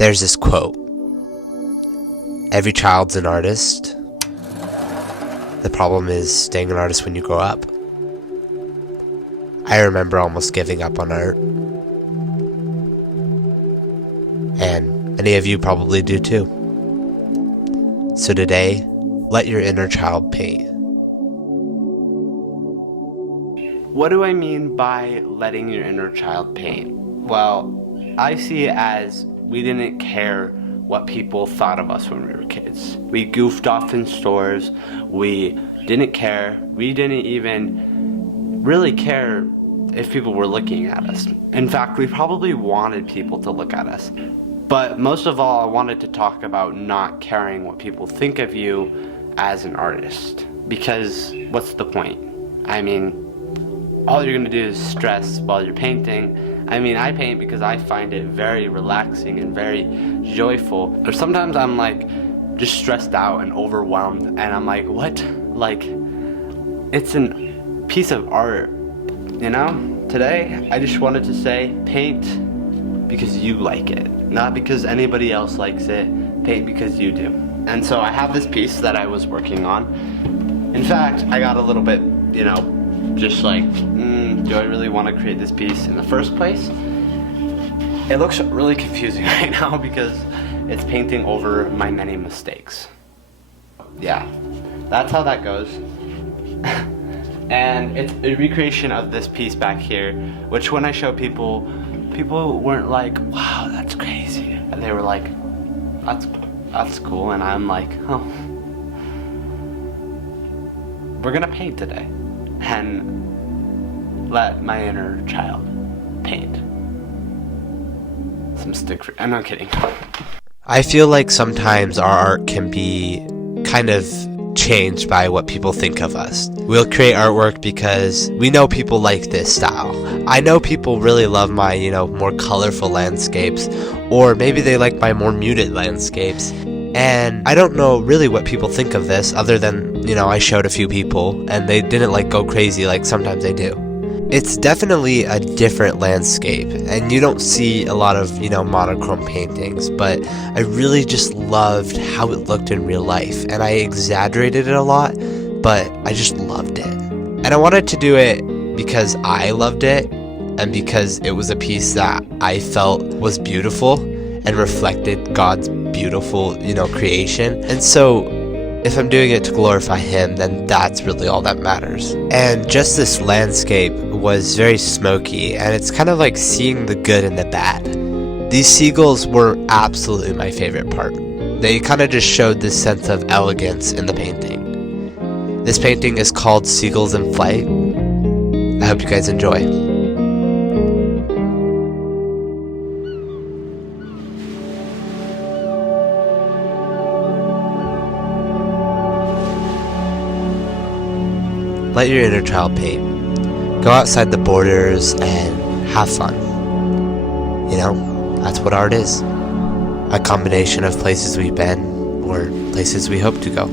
There's this quote: every child's an artist. The problem is staying an artist when you grow up. I remember almost giving up on art. And many of you probably do too. So today, let your inner child paint. What do I mean by letting your inner child paint? Well, I see it as we didn't care what people thought of us when we were kids. We goofed off in stores. We didn't care. We didn't even really care if people were looking at us. In fact, we probably wanted people to look at us. But most of all, I wanted to talk about not caring what people think of you as an artist. Because what's the point? I mean, all you're gonna do is stress while you're painting. I mean, I paint because I find it very relaxing and very joyful. Or sometimes I'm like just stressed out and overwhelmed, and I'm like, what? Like, it's a piece of art, you know? Today, I just wanted to say, paint because you like it, not because anybody else likes it. Paint because you do. And so I have this piece that I was working on. In fact, I got a little bit, just like, do I really want to create this piece in the first place? It looks really confusing right now because it's painting over my many mistakes. Yeah, that's how that goes. And it's a recreation of this piece back here, which when I show people weren't like, wow, that's crazy. And they were like, that's cool. And I'm like, oh, we're gonna paint today. And let my inner child paint. Some stick. I'm not kidding. I feel like sometimes our art can be kind of changed by what people think of us. We'll create artwork because we know people like this style. I know people really love my, more colorful landscapes, or maybe they like my more muted landscapes. And I don't know really what people think of this other than, I showed a few people and they didn't go crazy like sometimes they do. It's definitely a different landscape, and you don't see a lot of, monochrome paintings, but I really just loved how it looked in real life, and I exaggerated it a lot, but I just loved it. And I wanted to do it because I loved it, and because it was a piece that I felt was beautiful and reflected God's beautiful, creation. And so if I'm doing it to glorify Him, then that's really all that matters. And just this landscape was very smoky, and it's kind of like seeing the good and the bad. These seagulls were absolutely my favorite part. They kind of just showed this sense of elegance in the painting. This painting is called Seagulls in Flight. I hope you guys enjoy. Let your inner child paint. Go outside the borders and have fun. That's what art is. A combination of places we've been or places we hope to go.